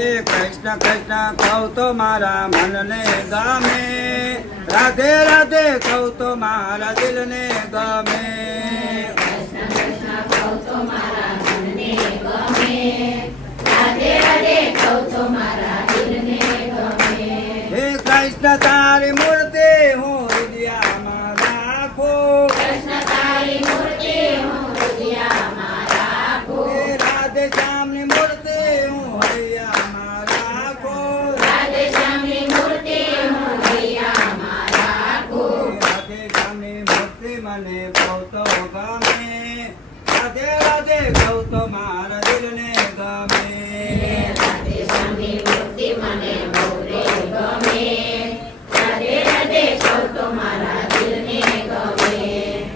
એ કૃષ્ણ કૃષ્ણ કહું તો મારા મનને ગમે, રાધે રાધે કહું તો મારા દિલને ગમે. કૃષ્ણ કૃષ્ણ કહું તો મારા મનને ગમે, રાધે રાધે કહું તો મારા દિલને ગમે. હે કૃષ્ણ તારી મૂર્તિ હું હૃદયમાં રાખું, કૃષ્ણ તારી મૂર્તિ હું હૃદયમાં રાખું. હે રાધે શ્યામની મૂર્તિ હું હૈયામાં રાખું, રાધે શ્યામની મૂર્તિ હું હૈયામાં રાખું. રાધે શ્યામની મૂર્તિ મને બહુ તો ગમે, રાધે રાધે કહું તો મારા દિલને ગમે. રાધે શ્યામની મૂર્તિ મને બહુ રે ગમે, રાધે રાધે કહું તો મારા દિલને ગમે.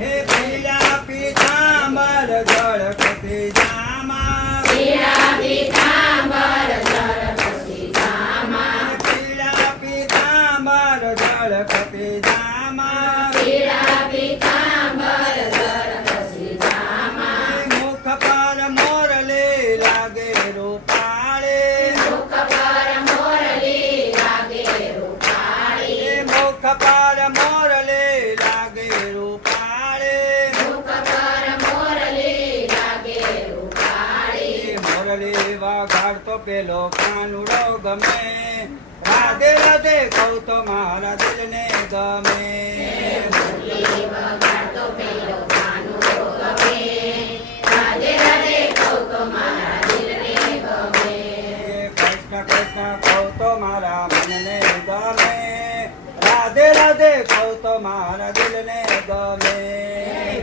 હે પીળા પીતાંબર ઝળકતી જામા, પીળા પીતાંબર ઝળકતી જામા, પીળા પીતાંબર ઝળકતી જામા, પીળા પીતાંબર ઝળકતી જામા. મુખ પર મોરલી લાગે રૂપાળી, મુખ પર મોરલી લાગે રૂપાળી, મુખ પર મોરલી લાગે રૂપાળી, મુખ પર મોરલી લાગે રૂપાળી. મોરલી વગાડતો પેલો કાનુડો ગમે, રાધે રાધે કહું તો મારા દિલને ગમે. મુરલી વગાડતો પેલો કાનુડો ગમે, રાધે રાધે કહું તો મારા દિલને ગમે. કૃષ્ણ કૃષ્ણ કહું તો મારા મનને ગમે, રાધે રાધે કહું તો મારા દિલને ગમે.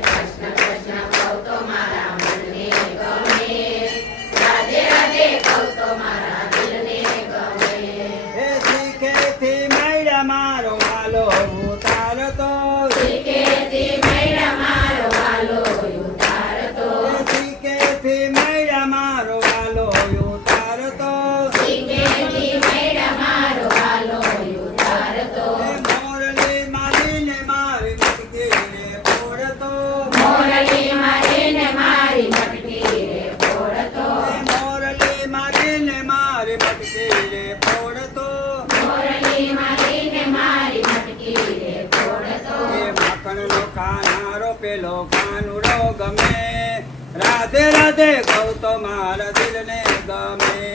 કૃષ્ણ કૃષ્ણ કહું તો મારા મનને ગમે, રાધે રાધે કહું તો મારા દિલને ગમે. એ શીખેથી મળ્યા મારો વાલો ઉતારતો, શીખેથી મળ્યા મારો વાલો ઉતારતો, એ શીખેથી મળ્યા મારો વાલો ઉતારતો, શીખેથી મળ્યા મારો વાલો ઉતારતો. એ મોરલી મારીને મારી મટકી રે ફોડતો, મોરલી મારીને મારી મટકી રે ફોડતો, એ મોરલી મારીને મારી મટકી રે ફોડતો, મોરલી મારીને મારી મટકી રે ફોડતો. એ માખણનો કાનારો પેલો કાનુડો ગમે, રાધે રાધે કહું તો મારા દિલને ગમે.